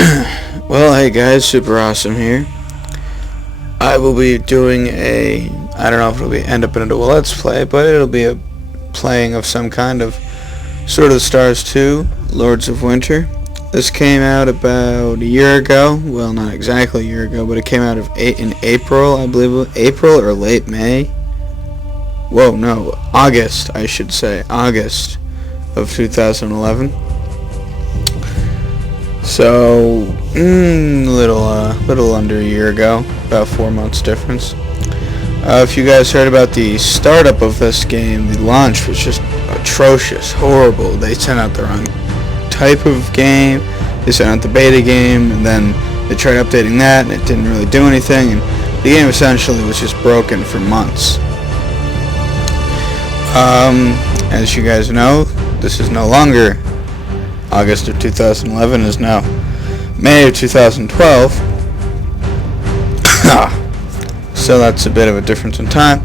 Well, hey guys, Super Awesome here. I will be doing I don't know if it'll end up into a Let's Play, but it'll be a playing of some kind of Sword of the Stars 2, Lords of Winter. This came out about a year ago. Well, not exactly a year ago, but it came out in April, I believe. April or late May? Whoa, no, August, I should say. August of 2011. So, little under a year ago, about 4 months difference. If you guys heard about the startup of this game, the launch was just atrocious, horrible. They sent out the wrong type of game, they sent out the beta game, and then they tried updating that, and it didn't really do anything, and the game essentially was just broken for months. As you guys know, this is no longer August of 2011, is now May of 2012. So that's a bit of a difference in time,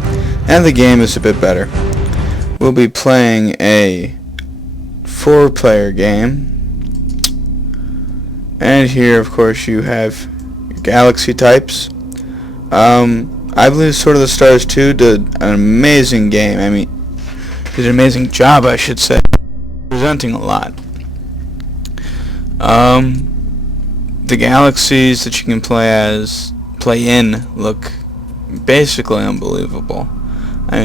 and the game is a bit better. We'll be playing a 4-player game, and here of course you have your galaxy types. I believe Sword of the Stars 2 did an amazing game. Did an amazing job, I should say, presenting a lot. The galaxies that you can play in look basically unbelievable.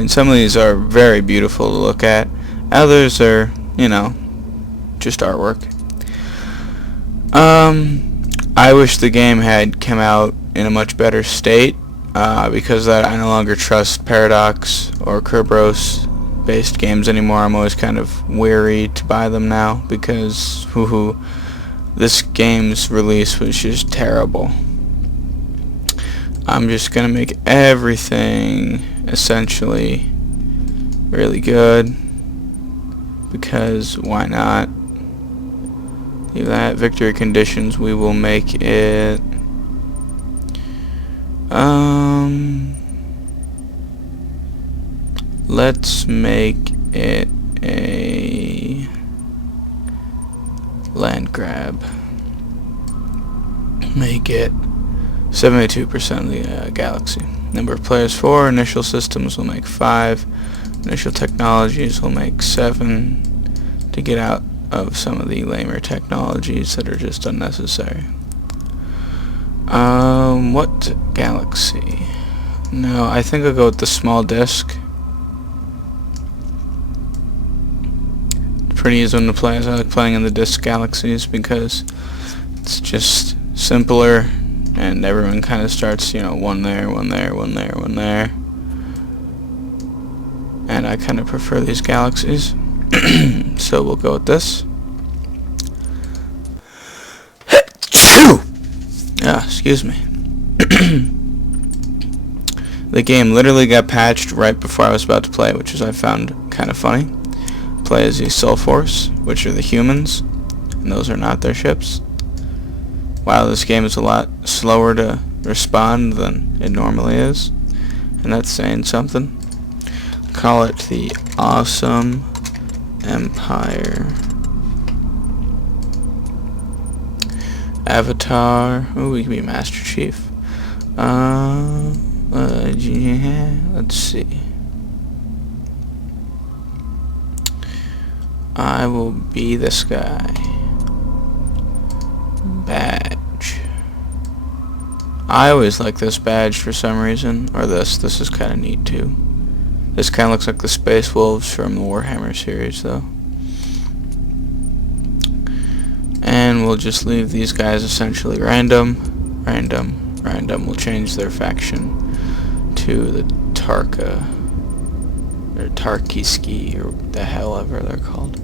Some of these are very beautiful to look at. Others are, just artwork. I wish the game had come out in a much better state, because I no longer trust Paradox or Kerberos based games anymore. I'm always kind of wary to buy them now because this game's release was just terrible. I'm just gonna make everything essentially really good because why not? Leave that. Victory conditions, we will make it let's make it a land grab. Make it 72% of the galaxy. Number of players 4. Initial systems will make 5. Initial technologies will make 7 to get out of some of the lamer technologies that are just unnecessary. What galaxy? No, I think I'll go with the small disk. Pretty easy one to play. I like playing in the disk galaxies because it's just simpler and everyone kind of starts, one there, one there, one there, one there. And I kind of prefer these galaxies. So we'll go with this. Excuse me. The game literally got patched right before I was about to play, which I found kind of funny. Play as the Soul Force, which are the humans, and those are not their ships. Wow, this game is a lot slower to respond than it normally is, and that's saying something. Call it the Awesome Empire. Avatar. Oh, we can be Master Chief. Yeah, let's see. I will be this guy. Badge. I always like this badge for some reason. Or this. This is kind of neat too. This kind of looks like the Space Wolves from the Warhammer series though. And we'll just leave these guys essentially random. Random. We'll change their faction to the Tarka. Or Tarkiski, or the hell ever they're called.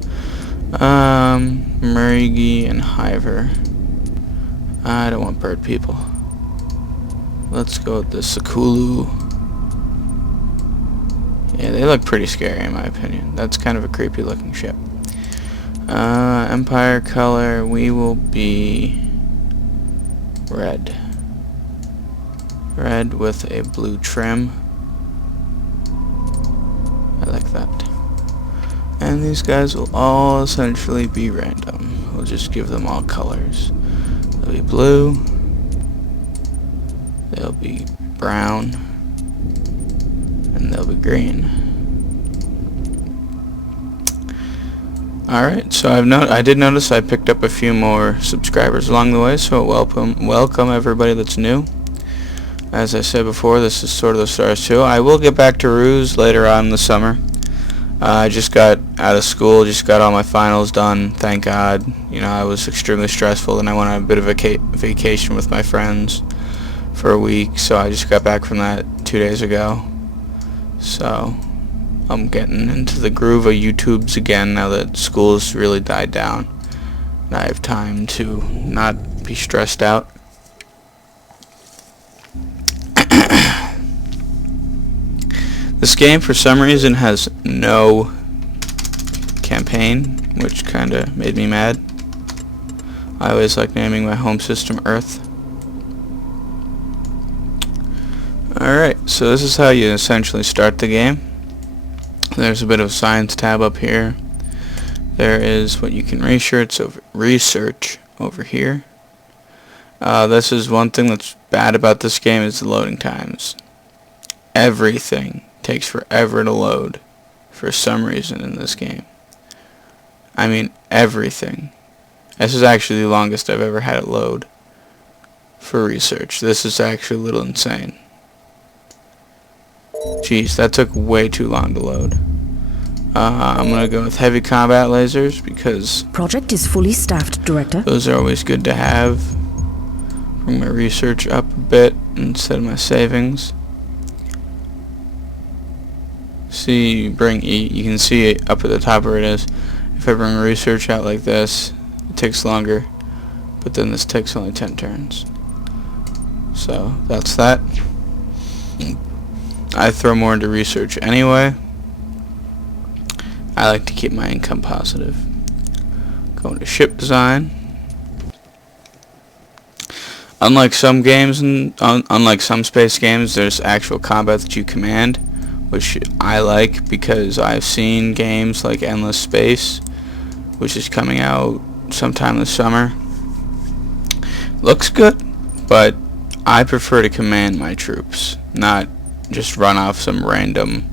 Murigi and Hiver. I don't want bird people. Let's go with the Sakulu. Yeah, they look pretty scary in my opinion. That's kind of a creepy looking ship. Empire color, we will be red. Red with a blue trim. I like that. And these guys will all essentially be random. We'll just give them all colors. They'll be blue. They'll be brown. And they'll be green. Alright, so I did notice I picked up a few more subscribers along the way, so welcome everybody that's new. As I said before, this is Sword of the Stars 2. I will get back to Ruse later on in the summer. I just got out of school, just got all my finals done, thank God. You know, I was extremely stressful, and I went on a bit of a vacation with my friends for a week, so I just got back from that 2 days ago. So I'm getting into the groove of YouTubes again now that school's really died down. And I have time to not be stressed out. This game, for some reason, has no campaign, which kinda made me mad. I always like naming my home system Earth. Alright, so this is how you essentially start the game. There's a bit of a science tab up here. There is what you can research over here. This is one thing that's bad about this game is the loading times. Everything takes forever to load for some reason in this game. I mean everything. This is actually the longest I've ever had it load for research. This is actually a little insane. Jeez, that took way too long to load. I'm gonna go with heavy combat lasers because project is fully staffed, Director. Those are always good to have. Bring my research up a bit instead of my savings. See, you can see it up at the top where it is. If I bring research out like this, it takes longer, but then this takes only 10 turns. So that's that. I throw more into research anyway. I like to keep my income positive. Going to ship design. Unlike some games and unlike some space games, there's actual combat that you command, which I like because I've seen games like Endless Space, which is coming out sometime this summer. Looks good, but I prefer to command my troops, not just run off some random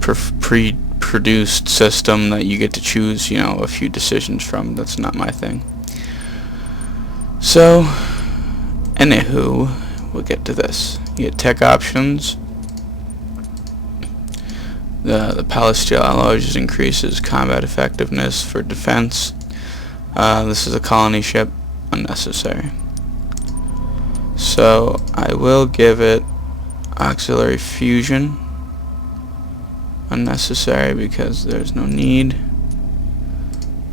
pre-produced system that you get to choose, you know, a few decisions from. That's not my thing. So, anywho, we'll get to this. You get tech options. The Palesteel alloy just increases combat effectiveness for defense. This is a colony ship, unnecessary. So I will give it auxiliary fusion, unnecessary because there's no need.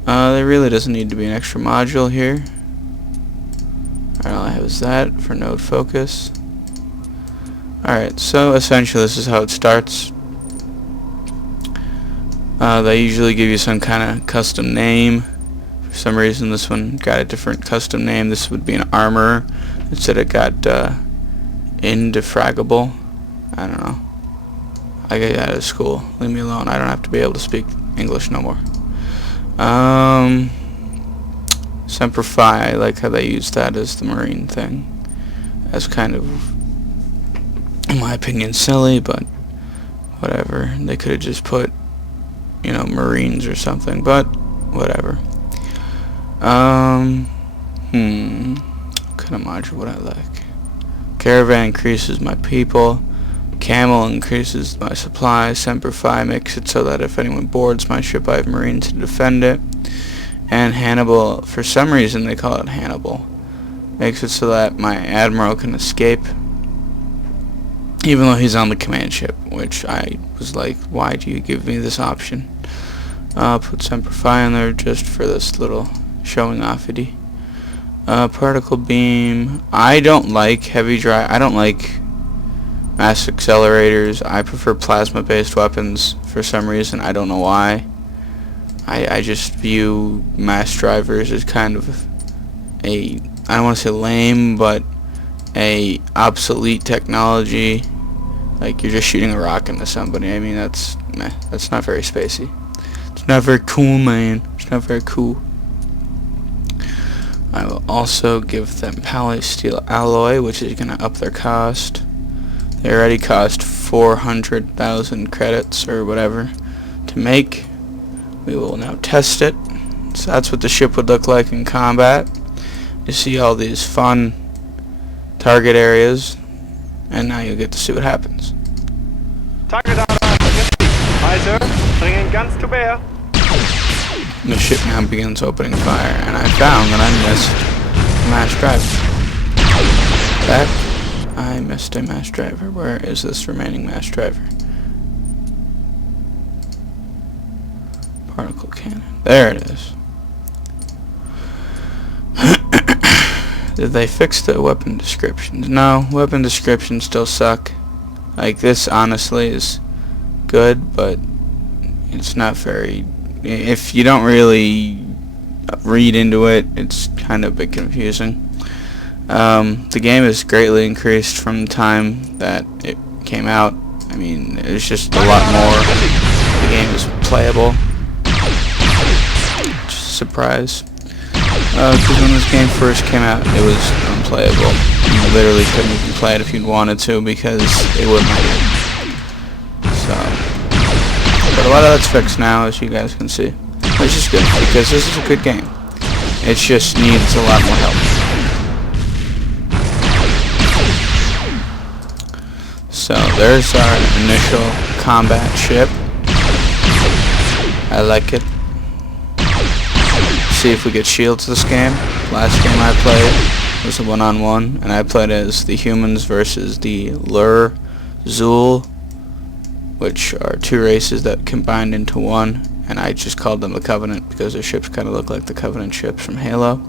There really doesn't need to be an extra module here. All I have is that for node focus. Alright, so essentially this is how it starts. They usually give you some kind of custom name. For some reason this one got a different custom name. This would be an armor. Instead it got indefragable. I don't know. I got out of school. Leave me alone. I don't have to be able to speak English no more. Semper Fi, I like how they use that as the marine thing. As kind of, in my opinion, silly, but whatever. They could have just put, you know, Marines or something, but whatever. What kind of module would I like? Caravan increases my people. Camel increases my supplies. Semper Fi makes it so that if anyone boards my ship, I have Marines to defend it. And Hannibal, for some reason they call it Hannibal, makes it so that my admiral can escape, even though he's on the command ship, which I was like, why do you give me this option? I'll put Semper Fi in there just for this little showing offity. Particle beam. I don't like heavy drive. I don't like mass accelerators. I prefer plasma-based weapons for some reason. I don't know why. I just view mass drivers as kind of a, I don't want to say lame, but a obsolete technology. Like you're just shooting a rock into somebody. I mean, that's not very spacey. It's not very cool, man. It's not very cool. I will also give them polysteel alloy, which is going to up their cost. They already cost 400,000 credits or whatever to make. We will now test it. So that's what the ship would look like in combat. You see all these fun target areas, and now you'll get to see what happens. Target Radar Aye, sir. Bringing guns to bear. The ship now begins opening fire, and I found that I missed a mass driver. I missed a mass driver. Where is this remaining mass driver? Particle cannon. There it is. Did they fix the weapon descriptions? No, weapon descriptions still suck. Like, this honestly is good, but it's not very... If you don't really read into it, it's kind of a bit confusing. The game is greatly increased from the time that it came out. I mean, there's just a lot more. The game is playable. Just a surprise. Because when this game first came out, it was unplayable. You literally couldn't even play it if you'd wanted to because it wouldn't let you. So, but a lot of that's fixed now, as you guys can see, which is good because this is a good game. It just needs a lot more help. So there's our initial combat ship. I like it. See if we get shields this game. Last game I played was a one-on-one, and I played as the humans versus the Lur Zul, which are two races that combined into one, and I just called them the Covenant because their ships kind of look like the Covenant ships from Halo.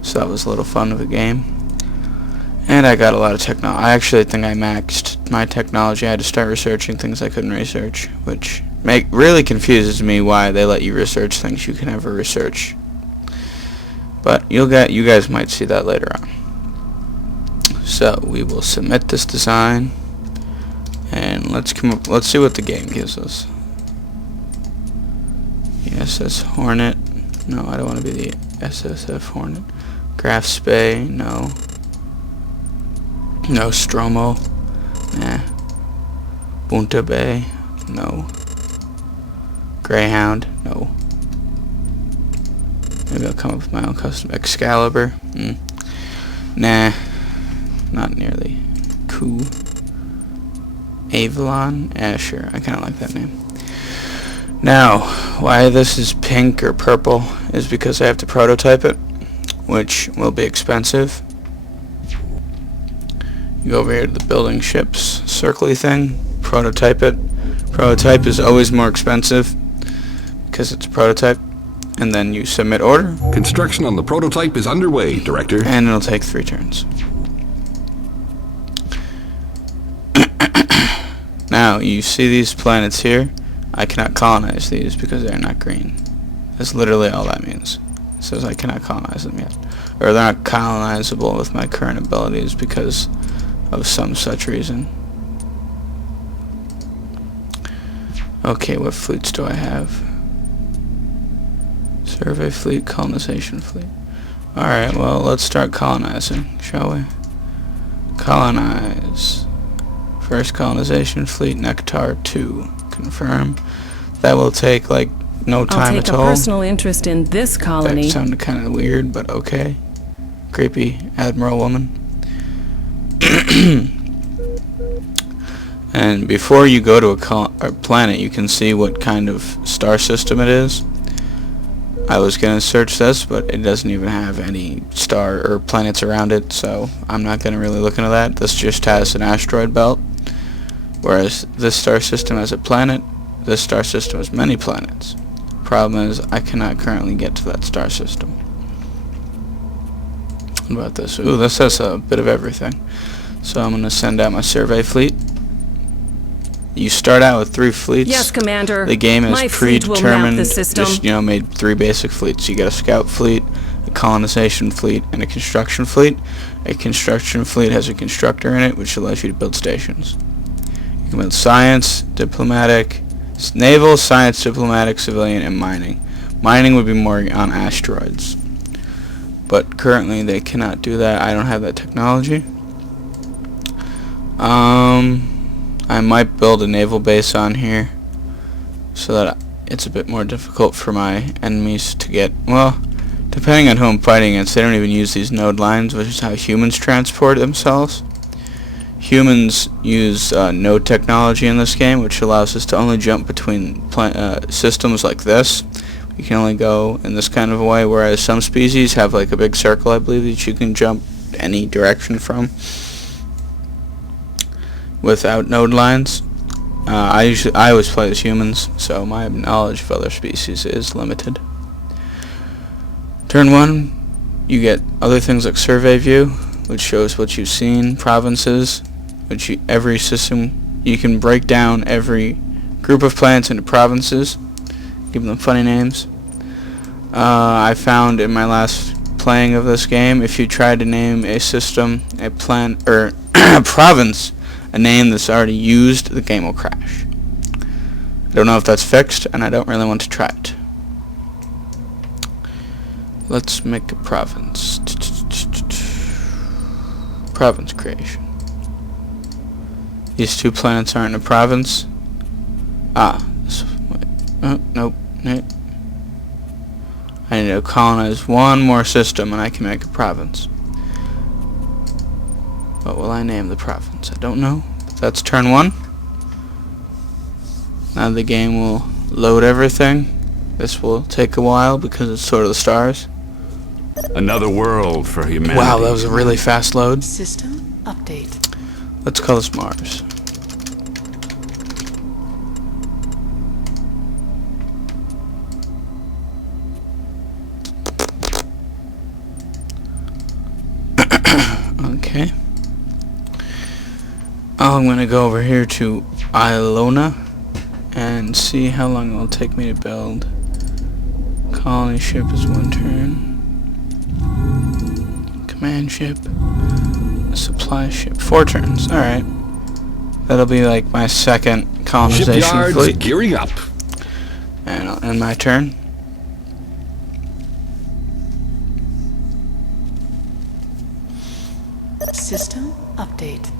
So that was a little fun of a game. And I got a lot of technology. I actually think I maxed my technology. I had to start researching things I couldn't research, which really confuses me why they let you research things you can never research. But you guys might see that later on. So we will submit this design, and let's see what the game gives us. The SS Hornet. No, I don't want to be the SSF Hornet. Graf Spey. No. No. Stromo. Nah. Bunta Bay. No. Greyhound. No. Maybe I'll come up with my own custom Excalibur. Nah. Not nearly. Cool. Avalon? Sure. I kind of like that name. Now, why this is pink or purple is because I have to prototype it, which will be expensive. You go over here to the building ships circly thing, prototype it. Prototype is always more expensive because it's a prototype. And then you submit order. Construction on the prototype is underway, Director. And it'll take 3 turns. Now, you see these planets here? I cannot colonize these because they're not green. That's literally all that means. It says I cannot colonize them yet. Or they're not colonizable with my current abilities because of some such reason. Okay, what fleets do I have? Survey fleet, colonization fleet. Alright, well, let's start colonizing, shall we? Colonize. First colonization fleet, Nectar 2. Confirm. That will take, like, no time at all. I'll take a personal interest in this colony. That sounded kind of weird, but okay. Creepy Admiral woman. And before you go to a planet, you can see what kind of star system it is. I was going to search this, but it doesn't even have any star or planets around it, so I'm not going to really look into that. This just has an asteroid belt, whereas this star system has a planet. This star system has many planets. Problem is, I cannot currently get to that star system. What about this? Ooh, this has a bit of everything. So I'm going to send out my survey fleet. You start out with 3 fleets. Yes, Commander. The game is My fleet will map predetermined. the system. Just, made 3 basic fleets. You got a scout fleet, a colonization fleet, and a construction fleet. A construction fleet has a constructor in it, which allows you to build stations. You can build science, diplomatic, naval, science, diplomatic, civilian, and mining. Mining would be more on asteroids. but currently they cannot do that. I don't have that technology. I might build a naval base on here so that it's a bit more difficult for my enemies to get, well, depending on who I'm fighting against, they don't even use these node lines, which is how humans transport themselves. Humans use node technology in this game, which allows us to only jump between systems like this. You can only go in this kind of a way, whereas some species have like a big circle, I believe, that you can jump any direction from without node lines. I always play as humans, so my knowledge of other species is limited. Turn 1, you get other things like survey view, which shows what you've seen, provinces, which every system, you can break down every group of planets into provinces, give them funny names. I found in my last playing of this game, if you try to name a system, a planet, or a province, a name that's already used, the game will crash. I don't know if that's fixed, and I don't really want to try it. Let's make a province. Province creation. These two planets aren't a province. Nope. I need to colonize one more system and I can make a province. What will I name the province? I don't know. But that's turn 1. Now the game will load everything. This will take a while because it's sort of the stars. Another world for humanity. Wow, that was a really fast load. System update. Let's call this Mars. Okay. I'm going to go over here to Ilona and see how long it will take me to build. Colony ship is 1 turn. Command ship. Supply ship. 4 turns. Alright. That'll be like my second colonization Shipyards fleet. gearing up. And I'll end my turn. System update.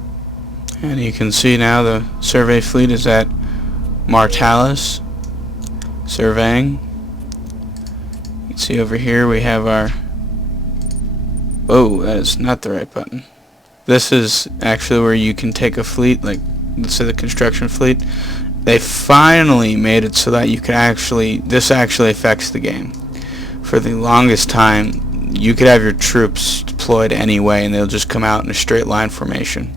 And you can see now the survey fleet is at Martalis surveying. You can see over here we have our... Whoa, that is not the right button. This is actually where you can take a fleet, like let's say the construction fleet. They finally made it so that you can actually, this actually affects the game. For the longest time, you could have your troops deployed anyway and they'll just come out in a straight line formation.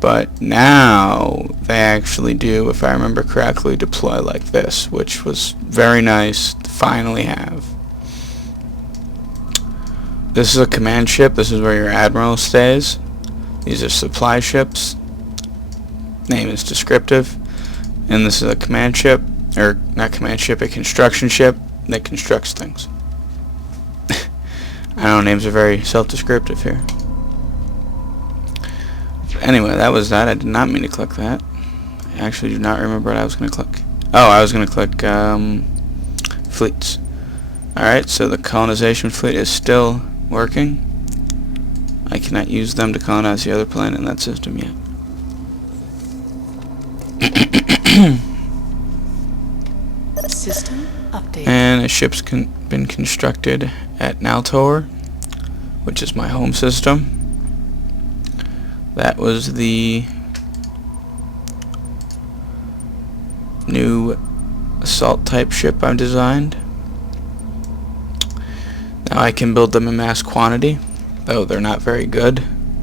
But now they actually do, if I remember correctly, deploy like this, which was very nice to finally have. This is a command ship. This is where your admiral stays. These are supply ships. Name is descriptive. And this is a command ship, or not command ship, a construction ship that constructs things. I know names are very self-descriptive here. But anyway, that was that. I did not mean to click that. I actually do not remember what I was going to click. Oh, I was going to click fleets. Alright, so the colonization fleet is still working. I cannot use them to colonize the other planet in that system yet. System update. And a ship's been constructed at Naltor, which is my home system. That was the new assault type ship I've designed. Now I can build them in mass quantity, though they're not very good.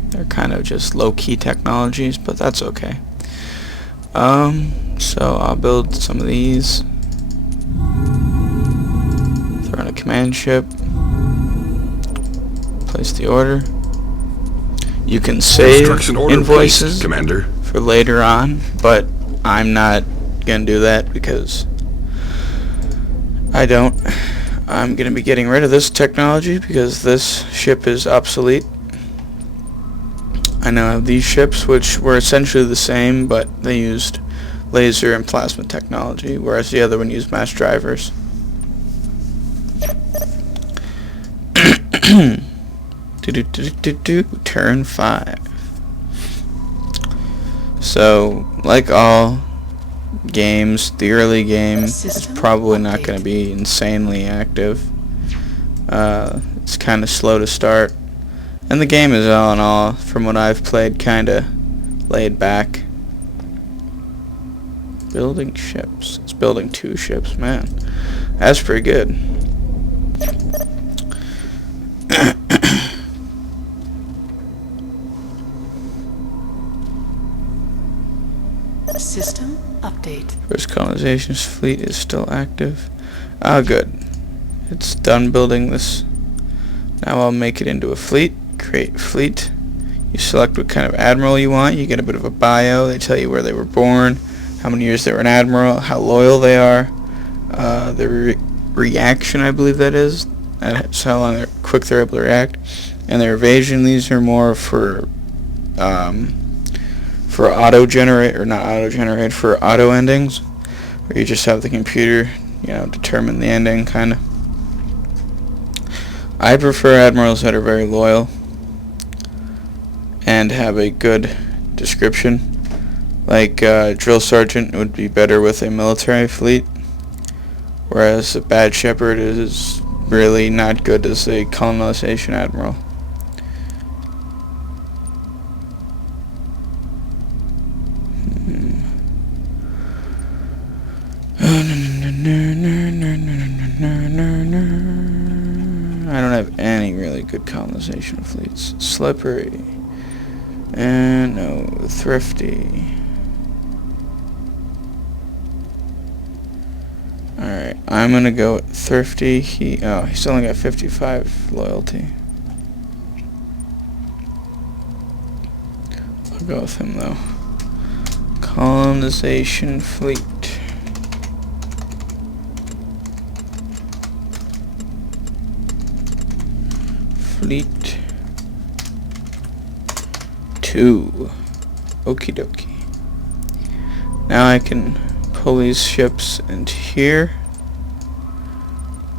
They're kind of just low-key technologies, but that's okay. So I'll build some of these. Throw in a command ship. Place the order. You can save Construction order, invoices please, Commander. for later on, but I'm not gonna do that because I don't. I'm gonna be getting rid of this technology because this ship is obsolete. I now have these ships, which were essentially the same, but they used laser and plasma technology, whereas the other one used mass drivers. Turn 5. So, like all games, the early game is System probably not update. going to be insanely active. It's kind of slow to start. And the game is all in all, from what I've played, kind of laid back. Building ships. It's building 2 ships, man. That's pretty good. System update. First colonization's fleet is still active. Ah, good. It's done building this. Now I'll make it into a fleet. Create fleet. You select what kind of admiral you want. You get a bit of a bio. They tell you where they were born, how many years they were an admiral, how loyal they are, their reaction, I believe that is. That's how long quick they're able to react. And their evasion. These are more for auto-generate, or not auto-generate, for auto endings, where you just have the computer, determine the ending, kind of. I prefer admirals that are very loyal and have a good description. Like drill sergeant would be better with a military fleet, whereas a bad shepherd is really not good as a colonization admiral. I don't have any really good colonization fleets. Slippery. And no, thrifty. Alright, I'm gonna go with thrifty. He's only got 55 loyalty. I'll go with him though. Colonization fleet. Fleet 2. Okie dokie. Now I can pull these ships into here.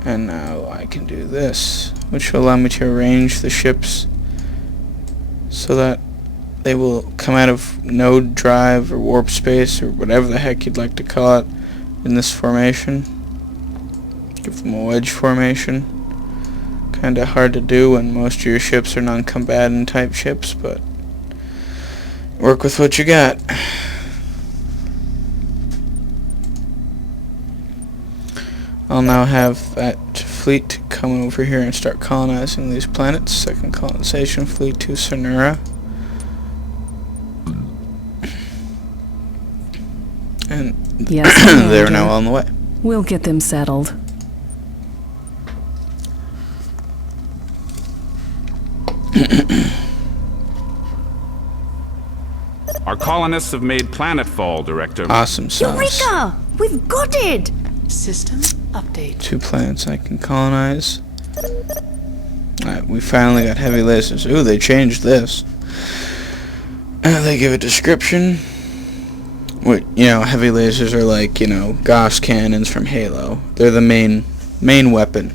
And now I can do this, which will allow me to arrange the ships so that they will come out of node drive or warp space or whatever the heck you'd like to call it in this formation. Give them a wedge formation. Kinda hard to do when most of your ships are non-combatant type ships, but work with what you got. I'll now have that fleet come over here and start colonizing these planets. Second colonization fleet to Sonura. And Yes, they're Commander. now on the way. We'll get them settled. Our colonists have made planetfall, Director. Awesome sauce. Eureka! We've got it! System update. 2 planets I can colonize. Alright, we finally got heavy lasers. Ooh, they changed this. They give a description. What, heavy lasers are like, Gauss cannons from Halo. They're the main weapon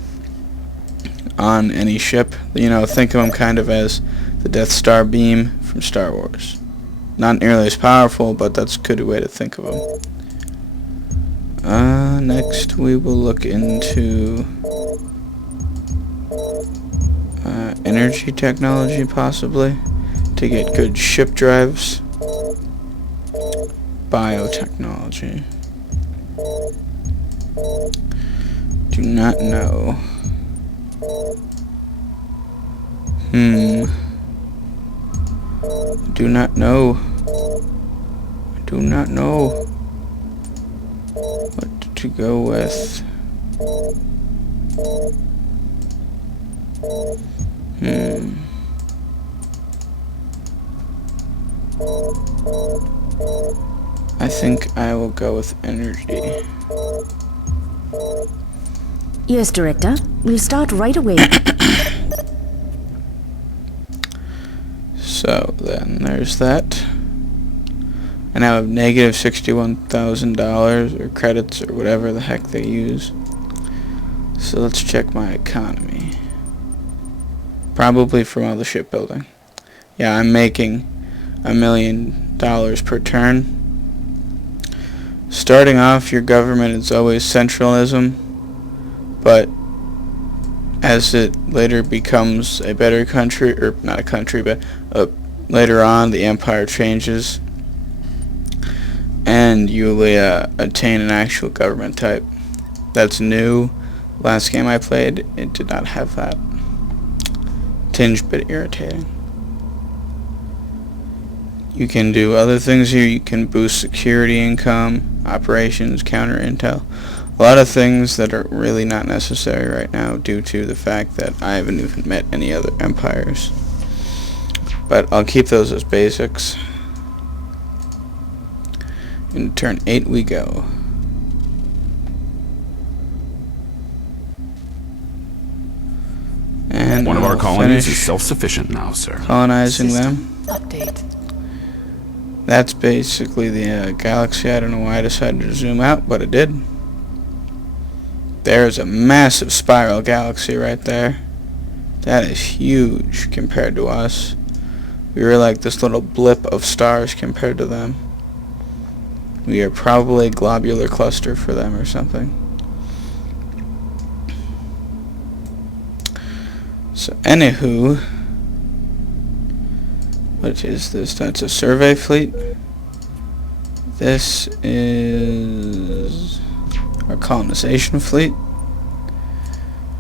on any ship. Think of them kind of as the Death Star beam from Star Wars. Not nearly as powerful, but that's a good way to think of them. Next we will look into energy technology, possibly, to get good ship drives. Biotechnology. Do not know. Do not know. Do not know what to go with. I think I will go with energy. Yes, Director. We'll start right away. So then there's that. I now have negative $61,000 or credits or whatever the heck they use. So let's check my economy. Probably from all the shipbuilding. Yeah, I'm making $1 million per turn. Starting off, your government is always centralism, but as it later becomes a better country, or not a country, but later on the empire changes, and you will attain an actual government type. That's new. Last game I played, it did not have that. Tinged bit irritating. You can do other things here. You can boost security income, operations, counter intel. A lot of things that are really not necessary right now due to the fact that I haven't even met any other empires. But I'll keep those as basics. In turn 8 we go. And One of our I'll colonies finish is self-sufficient now, sir. colonizing them. Update. That's basically the galaxy. I don't know why I decided to zoom out, but it did. There's a massive spiral galaxy right there. That is huge compared to us. We were like this little blip of stars compared to them. We are probably a globular cluster for them or something. So anywho, what is this? That's a survey fleet. This is our colonization fleet.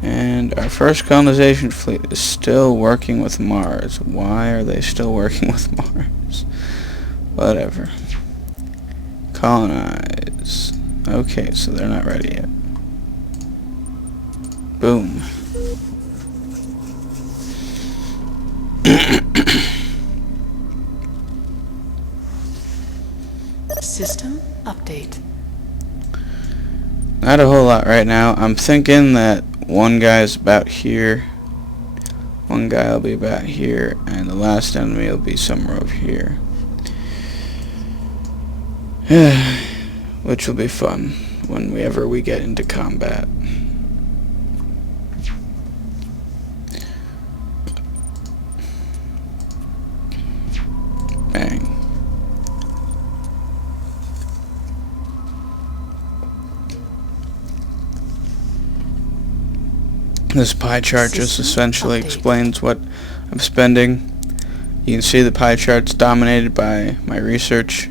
And our first colonization fleet is still working with Mars. Why are they still working with Mars? Whatever. Colonize. Okay, so they're not ready yet. Boom. System update. Not a whole lot right now. I'm thinking that one guy's about here. One guy will be about here, and the last enemy will be somewhere over here. Which will be fun whenever we get into combat. Bang. This pie chart just System essentially update. explains what I'm spending. You can see the pie chart's dominated by my research,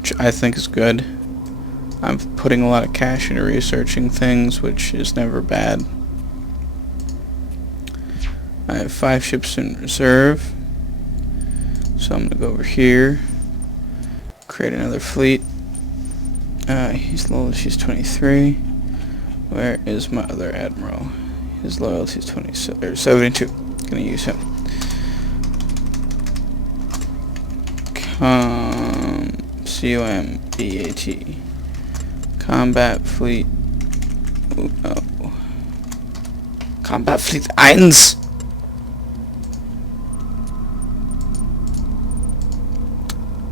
which I think is good. I'm putting a lot of cash into researching things, which is never bad. I have 5 ships in reserve, so I'm going to go over here, create another fleet. She's 23. Where is my other admiral? His loyalty is 72. Gonna use him. COMBAT. Combat fleet. Ooh, no. Combat fleet 1.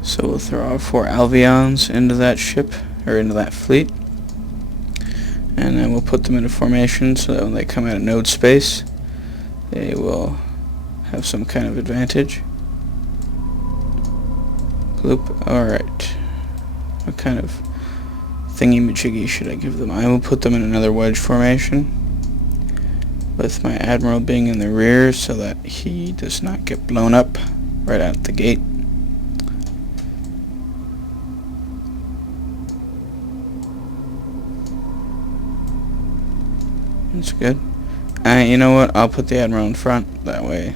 So we'll throw our 4 Albions into that ship, or into that fleet. And then we'll put them into formation so that when they come out of node space, they will have some kind of advantage. Bloop. Alright. What kind of thingy-majiggy should I give them? I will put them in another wedge formation, with my admiral being in the rear so that he does not get blown up right out the gate. That's good. You know what? I'll put the admiral in front. That way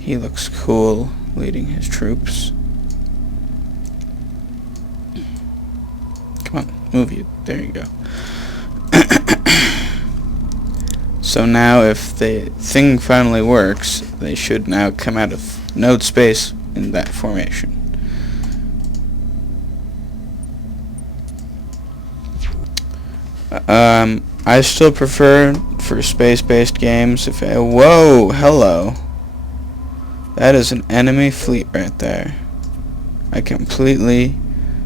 he looks cool leading his troops. Come on, move you. There you go. So now if the thing finally works, they should now come out of node space in that formation. I still prefer for space-based games if whoa, hello. That is an enemy fleet right there. I completely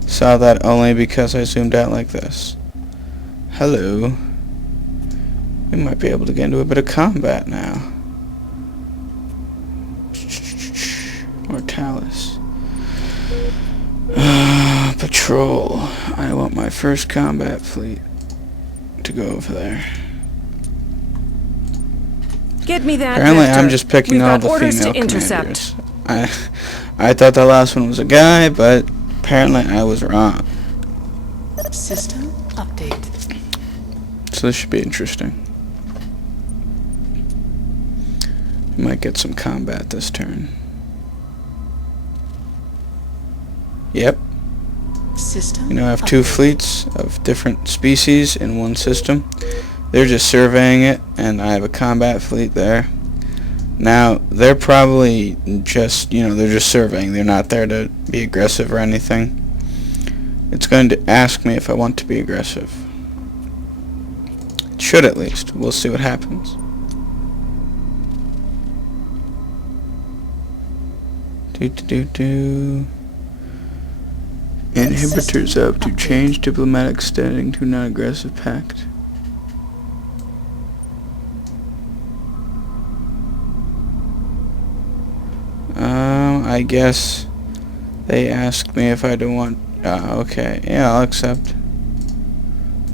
saw that only because I zoomed out like this. Hello. We might be able to get into a bit of combat now. Mortalis. Patrol. I want my first combat fleet to go over there. Get me that Apparently vector. I'm just picking We've all got the orders female to intercept. commanders. I thought the last one was a guy, but apparently I was wrong. System update. So this should be interesting. We might get some combat this turn. Yep. System. You know, I have two update. fleets of different species in one system. They're just surveying it, and I have a combat fleet there. Now, they're probably just, you know, they're just surveying. They're not there to be aggressive or anything. It's going to ask me if I want to be aggressive. It should at least. We'll see what happens. Inhibitors up to change diplomatic standing to non-aggressive pact. I guess they asked me if I don't want. Okay, yeah, I'll accept.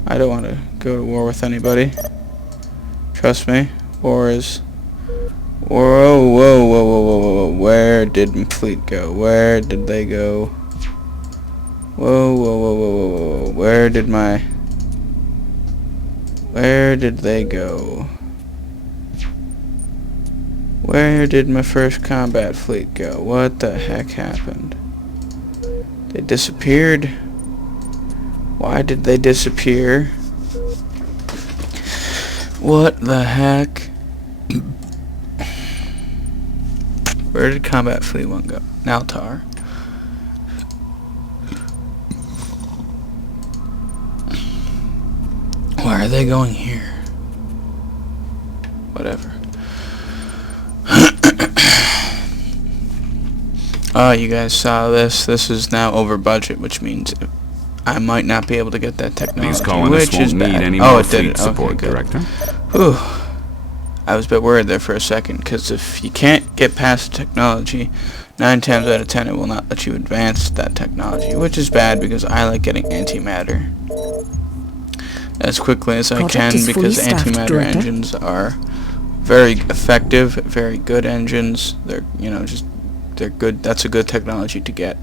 I don't want to go to war with anybody. Trust me, war is. Whoa, whoa, whoa, whoa, whoa, whoa! Where did my fleet go? Where did they go? Whoa, whoa, whoa, whoa, whoa, whoa! Where did they go? Where did my first combat fleet go? What the heck happened? They disappeared. Why did they disappear? What the heck? Where did combat fleet 1 go? Naltar. Why are they going here? Whatever. Oh, you guys saw this. This is now over budget, which means I might not be able to get that technology, These colonists which is won't need bad. any Oh, more it did fleet it. support, Okay, good. Director. Whew. I was a bit worried there for a second, because if you can't get past the technology, 9 times out of 10 it will not let you advance that technology, which is bad because I like getting antimatter as quickly as I Project can, is fully because staffed, antimatter Director. engines are very effective, very good engines. They're, you know, just they're good. That's a good technology to get.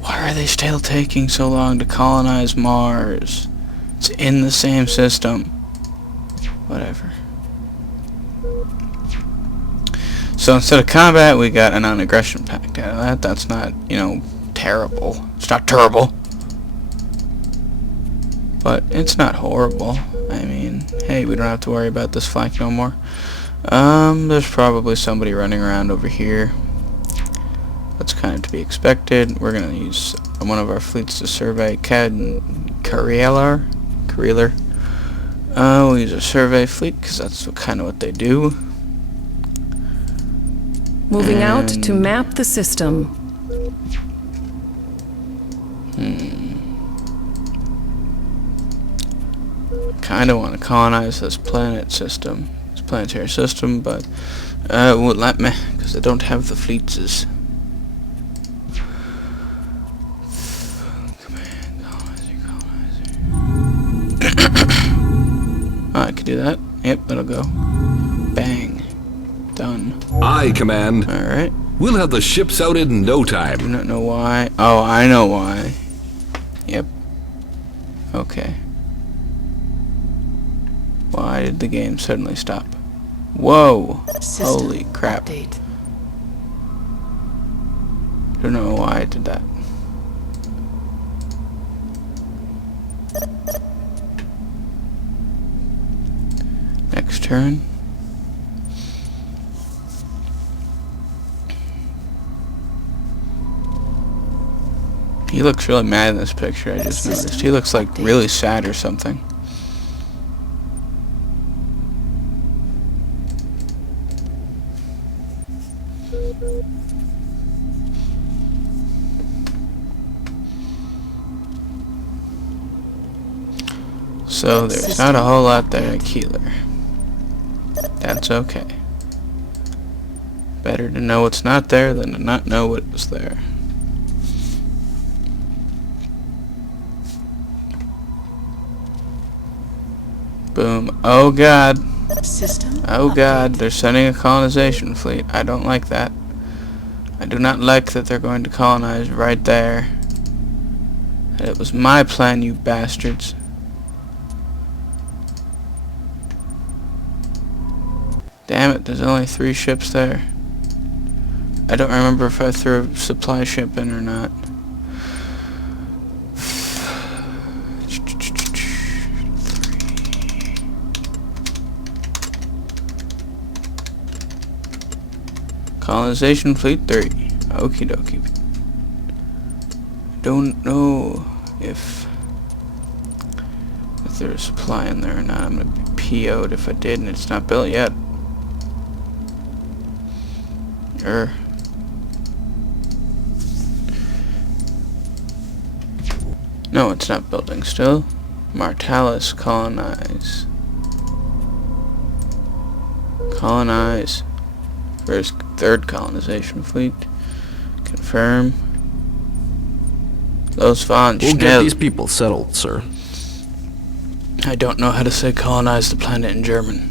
Why are they still taking so long to colonize Mars? It's in the same system. Whatever. So instead of combat, we got a non-aggression pact out of that. That's not, you know, terrible. It's not terrible. But it's not horrible. I mean, hey, we don't have to worry about this flank no more. There's probably somebody running around over here. That's kind of to be expected. We're going to use one of our fleets to survey Carriler. We'll use a survey fleet because that's kind of what they do. Moving out to map the system. Kind of want to colonize this planet system, this planetary system, but it won't let me because I don't have the fleets. Oh, I could do that. Yep, that'll go. Bang. Done. Aye, Command. Alright. We'll have the ships out in no Do time. not know why. Oh, I know why. Yep. Okay. Why did the game suddenly stop? Whoa! System Holy crap. update. Don't know why I did that. Next turn. He looks really mad in this picture, I just noticed. He looks like really sad or something. So there's not a whole lot there at Keeler. That's okay. Better to know what's not there than to not know what was there. Boom. Oh god. System Oh god, update. they're sending a colonization fleet. I don't like that. I do not like that they're going to colonize right there. It was my plan, you bastards. Damn it, there's only 3 ships there. I don't remember if I threw a supply ship in or not. Colonization fleet 3. Okie dokie. Don't know if there's a supply in there or not. I'm gonna be PO'd if I did and it's not built yet. No, it's not building still. Martalis, colonize. Colonize. First, 3rd colonization fleet. Confirm. Los von We'll get Schnell. these people settled, sir. I don't know how to say colonize the planet in German.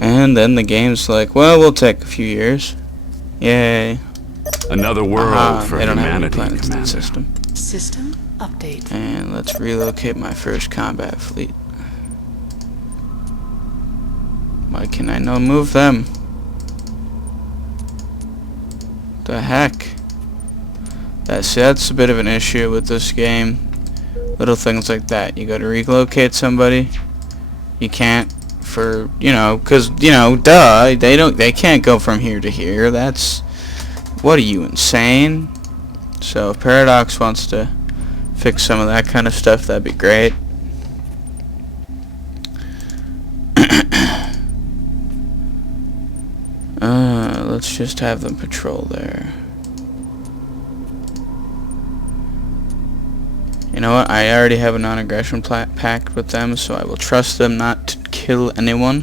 And then the game's like, well, we'll take a few years. Yay. Another world for they don't have any humanity, planets in the Commander. system. System update. And let's relocate my first combat fleet. Why can I no move them? The heck? That's a bit of an issue with this game. Little things like that. You go to relocate somebody, you can't for, cause, duh, they can't go from here to here. That's, what are you, insane? So if Paradox wants to fix some of that kind of stuff, that'd be great. Let's just have them patrol there. You know what? I already have a non-aggression pact with them, so I will trust them not to kill anyone.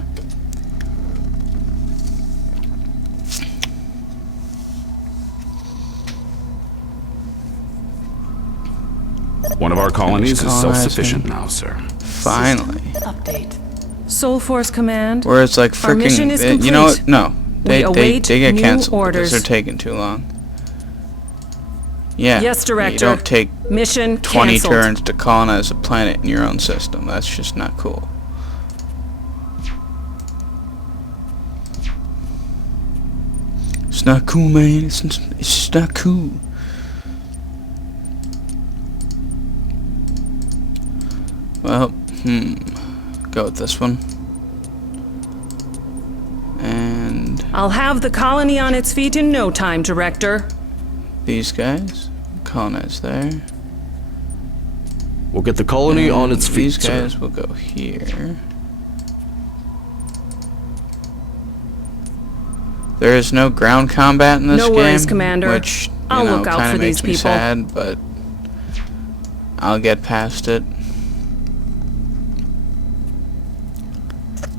One of our colonies is colonizing. self-sufficient now, sir. Finally. Update. Soul Force Command. Where it's like Our mission freaking... is You know what? complete. No. They await get new canceled orders. because they're taking too long. Yeah. Yes, Director. You don't take Mission 20 canceled. turns to colonize a planet in your own system. That's just not cool. It's not cool, man. It's just not cool. Well, go with this one. And I'll have the colony on its feet in no time, Director. these guys colonize there. We'll get the colony on its feet, These sir. guys will go here. There is no ground combat in this No game, worries, Commander. which I'll look out kind for of makes these me people. sad, but I'll get past it.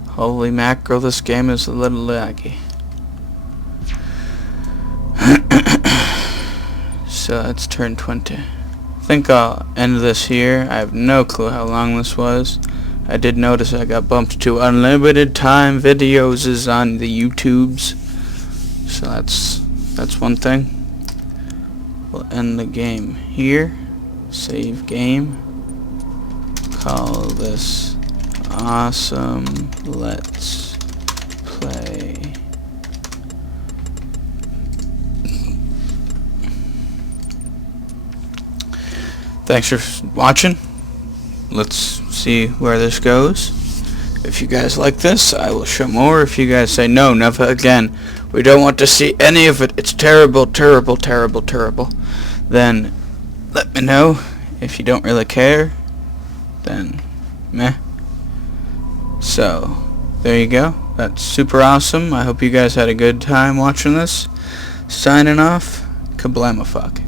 Holy mackerel, this game is a little laggy. So let's turn 20. I think I'll end this here. I have no clue how long this was. I did notice I got bumped to unlimited time videos is on the YouTubes. So that's one thing. We'll end the game here. Save game. Call this awesome. Let's play. Thanks for watching. Let's see where this goes. If you guys like this, I will show more. If you guys say no, never again, we don't want to see any of it, it's terrible, terrible, terrible, terrible, then let me know. If you don't really care, then meh. So, there you go. That's super awesome. I hope you guys had a good time watching this. Signing off. Kablamafuck.